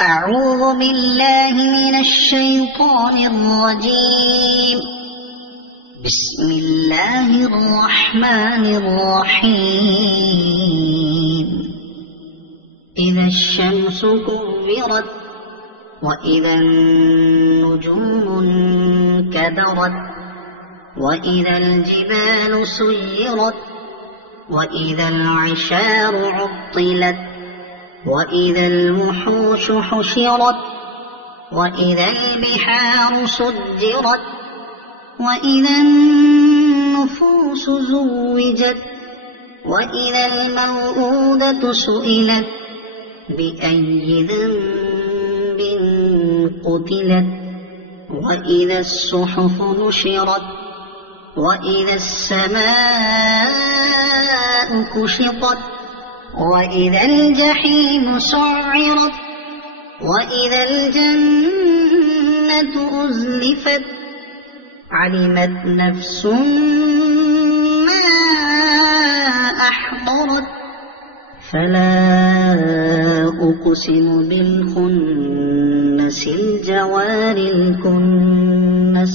أعوذ بالله من الشيطان الرجيم. بسم الله الرحمن الرحيم. إذا الشمس كورت وإذا النجوم انكدرت وإذا الجبال سيرت وإذا العشار عطلت وإذا الوحوش حشرت وإذا البحار سجرت وإذا النفوس زوجت وإذا الموءودة سئلت بأي ذنب قتلت وإذا الصحف نشرت وإذا السماء كشطت وإذا الجحيم سعرت وإذا الجنة أزلفت علمت نفس ما أحضرت فلا أقسم بالخنس الجوار الكنس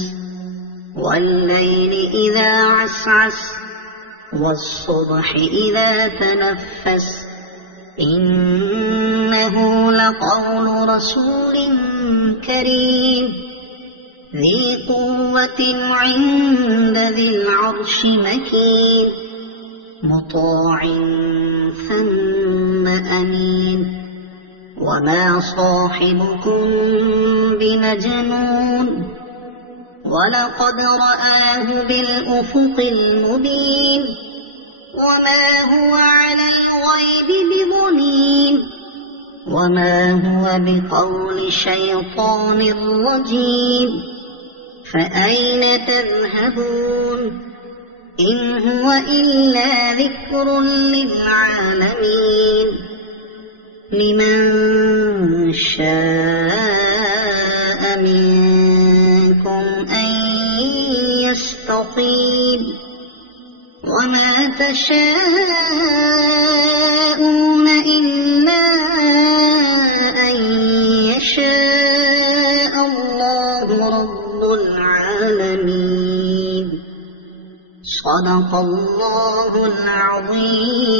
والليل إذا عسعس والصبح إذا تنفس إنه لقول رسول كريم ذي قوة عند ذي العرش مكين مطاع ثم أمين وما صاحبكم بمجنون ولقد رآه بالأفق المبين وما هو على الغيب بضنين وما هو بقول شيطان رجيم فأين تذهبون إن هو إلا ذكر للعالمين لمن شاء منكم أن يستقيم وما تشاءون إلا أن يشاء الله رب العالمين صدق الله العظيم.